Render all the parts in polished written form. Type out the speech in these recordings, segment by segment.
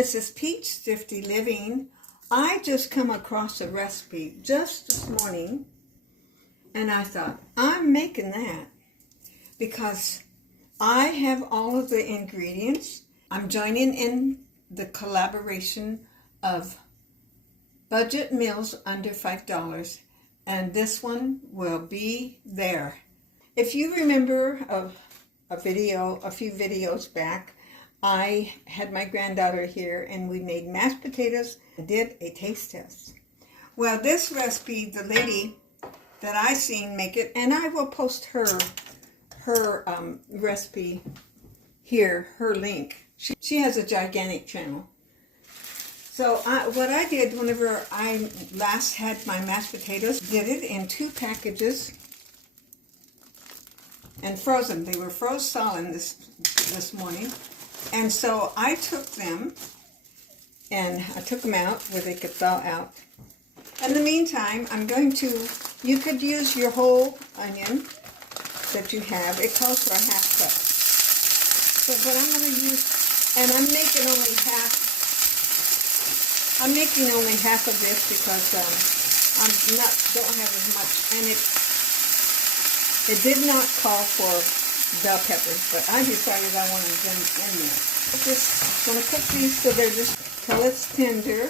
This is Peach Thrifty Living. I just come across a recipe just this morning, and I thought, I'm making that because I have all of the ingredients. I'm joining in the collaboration of budget meals under $5, and this one will be there. If you remember a few videos back, I had my granddaughter here and we made mashed potatoes and did a taste test. Well, this recipe, the lady that I seen make it, and I will post her recipe here, her link. She has a gigantic channel. So what I did whenever I last had my mashed potatoes, did it in 2 packages and frozen. They were froze solid this morning. And so I took them and I took them out where they could thaw out. In the meantime, you could use your whole onion that you have. It calls for a 1/2 cup. So, but I'm going to use, and I'm making only half of this because don't have as much, and it did not call for bell peppers, but I decided I wanted them in there. I'm going to cook these so they're just till it's tender.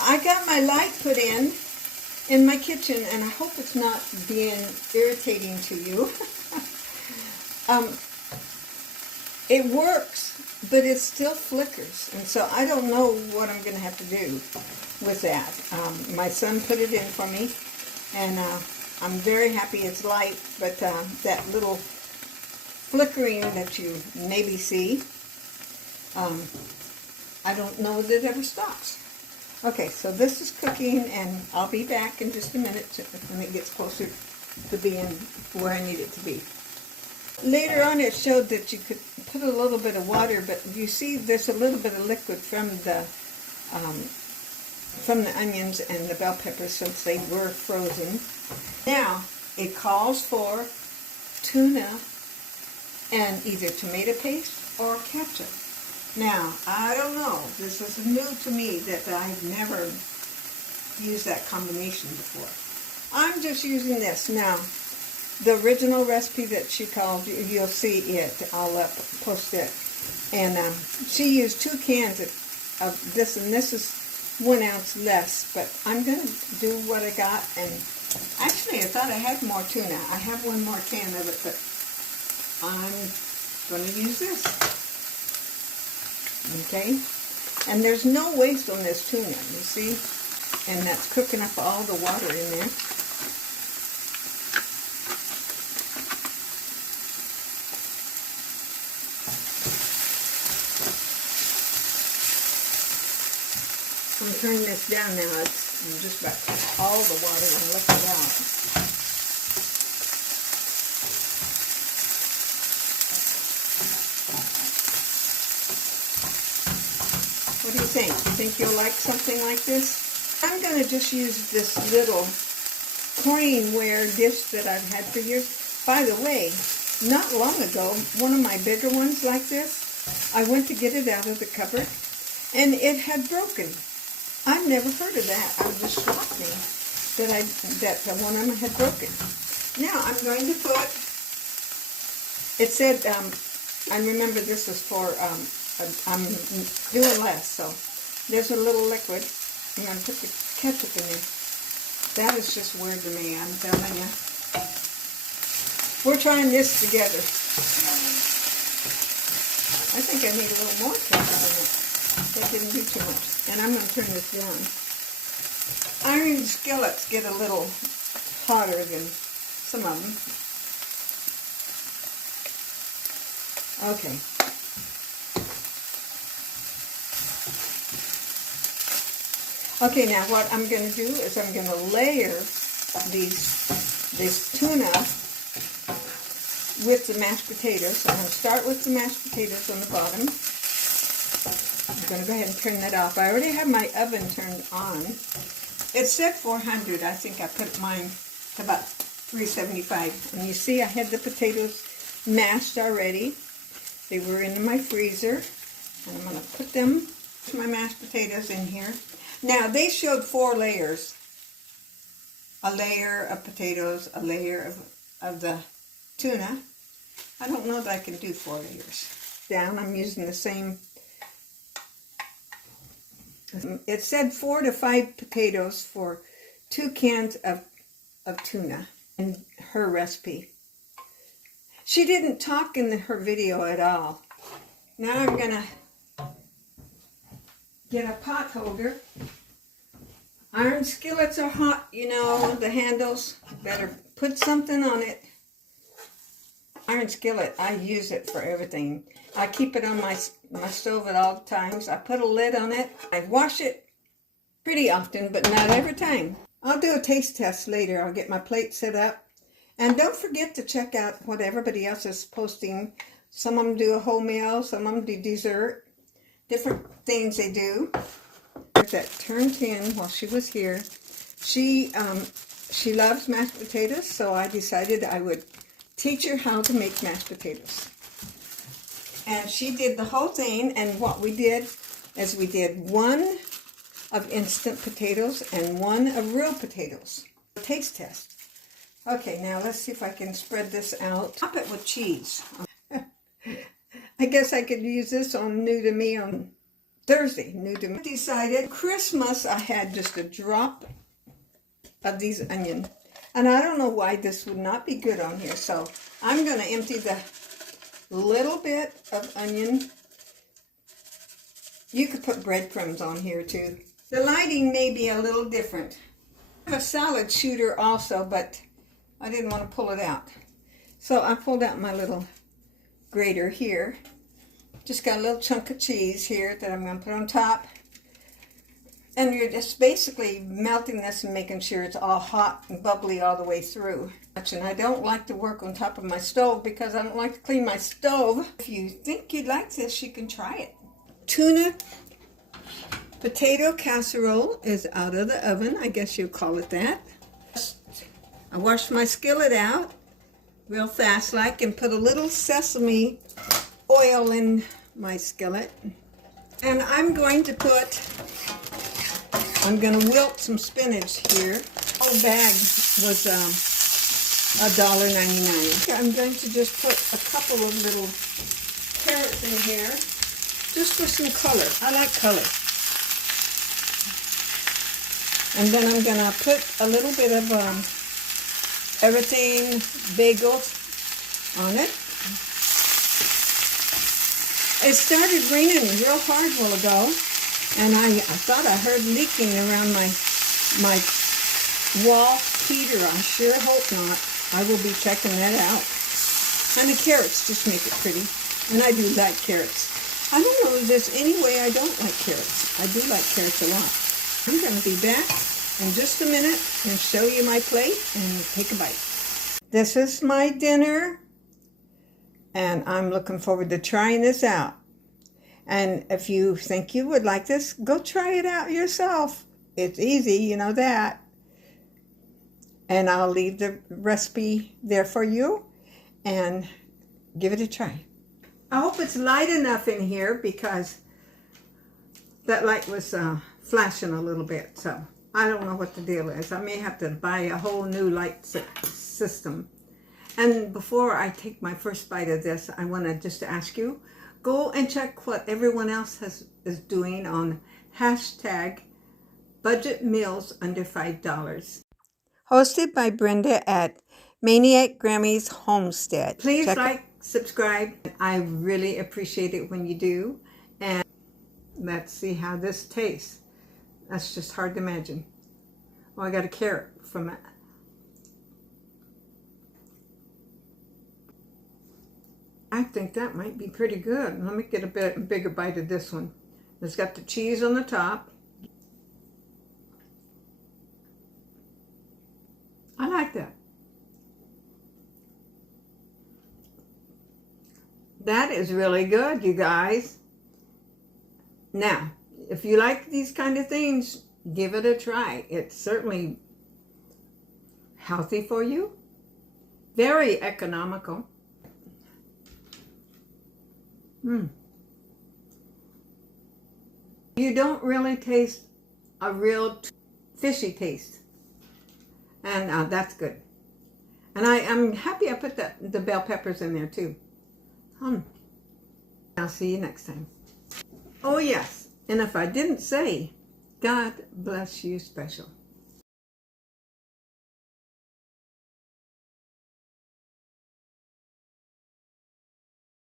I got my light put in my kitchen, and I hope it's not being irritating to you. It works, but it still flickers, and so I don't know what I'm going to have to do with that. My son put it in for me, and I'm very happy it's light, but that little flickering that you maybe see, I don't know that it ever stops. Okay, so this is cooking, and I'll be back in just a minute when it gets closer to being where I need it to be. Later on it showed that you could put a little bit of water, but you see there's a little bit of liquid from the onions and the bell peppers since they were frozen. Now, it calls for tuna and either tomato paste or ketchup. Now, I don't know. This is new to me that I've never used that combination before. I'm just using this. Now, the original recipe that she called, you'll see it. I'll post it. And she used 2 cans of this, and this is 1 ounce less, but I'm going to do what I got. And actually, I thought I had more tuna. I have 1 more can of it, but I'm going to use this. Okay? And there's no waste on this tuna, you see? And that's cooking up all the water in there. I'm turning this down now. I'm just about to put all the water and liquid out. What do you think? You think you'll like something like this? I'm going to just use this little plain-ware dish that I've had for years. By the way, not long ago, one of my bigger ones like this, I went to get it out of the cupboard, and it had broken. I've never heard of that. It just shocked me that one of them had broken. Now I'm going to put, it said, I remember this is for, I'm doing less, so there's a little liquid. I'm going to put the ketchup in there. That is just weird to me, I'm telling you. We're trying this together. I think I need a little more ketchup in it. That didn't do too much. And I'm going to turn this down. Iron skillets get a little hotter than some of them. Okay. Okay, now what I'm going to do is I'm going to layer this tuna with the mashed potatoes. So I'm going to start with the mashed potatoes on the bottom. I'm going to go ahead and turn that off. I already have my oven turned on. It said 400. I think I put mine to about 375. And you see I had the potatoes mashed already. They were in my freezer. And I'm going to put my mashed potatoes in here. Now, they showed 4 layers. A layer of potatoes, a layer of the tuna. I don't know that I can do 4 layers. Down, I'm using the same. It said 4 to 5 potatoes for 2 cans of tuna in her recipe. She didn't talk in her video at all. Now I'm going to get a pot holder. Iron skillets are hot, you know, the handles. Better put something on it. Iron skillet, I use it for everything. I keep it on my stove at all times. I put a lid on it. I wash it pretty often, but not every time. I'll do a taste test later. I'll get my plate set up. And don't forget to check out what everybody else is posting. Some of them do a whole meal, some of them do dessert. Different things they do. That turned in while she was here. She loves mashed potatoes, so I decided I would teach her how to make mashed potatoes. And she did the whole thing, and what we did is we did 1 of instant potatoes and 1 of real potatoes. Taste test. Okay, now let's see if I can spread this out. Top it with cheese. I guess I could use this on New to Me on Thursday. New to Me. I decided Christmas I had just a drop of these onions. And I don't know why this would not be good on here. So I'm going to empty the little bit of onion. You could put breadcrumbs on here too. The lighting may be a little different. I have a salad shooter also, but I didn't want to pull it out. So I pulled out my little grater here. Just got a little chunk of cheese here that I'm going to put on top. And you're just basically melting this and making sure it's all hot and bubbly all the way through. And I don't like to work on top of my stove because I don't like to clean my stove. If you think you'd like this, you can try it. Tuna potato casserole is out of the oven. I guess you'll call it that. I washed my skillet out real fast like and put a little sesame oil in my skillet. And I'm going to wilt some spinach here. The whole bag was $1.99. I'm going to just put a couple of little carrots in here, just for some color. I like color. And then I'm going to put a little bit of everything bagels on it. It started raining real hard a while ago, and I thought I heard leaking around my wall heater. I sure hope not. I will be checking that out. And the carrots just make it pretty, and I do like carrots. I don't know if there's any way I don't like carrots. I do like carrots a lot. I'm going to be back in just a minute and show you my plate and take a bite. This is my dinner, and I'm looking forward to trying this out. And if you think you would like this, go try it out yourself. It's easy, you know that. And I'll leave the recipe there for you and give it a try. I hope it's light enough in here because that light was flashing a little bit. So I don't know what the deal is. I may have to buy a whole new light system. And before I take my first bite of this, I want to just ask you, go and check what everyone else is doing on hashtag budget meals under $5. Hosted by Brenda at Maniac Grammy's Homestead. Please subscribe. I really appreciate it when you do. And let's see how this tastes. That's just hard to imagine. Oh, I got a carrot from it. I think that might be pretty good. Let me get a bigger bite of this one. It's got the cheese on the top. I like that. That is really good, you guys. Now, if you like these kind of things, give it a try. It's certainly healthy for you. Very economical. You don't really taste a real fishy taste. And that's good. And I'm happy I put the bell peppers in there too. I'll see you next time. Oh yes, and if I didn't say, God bless you special.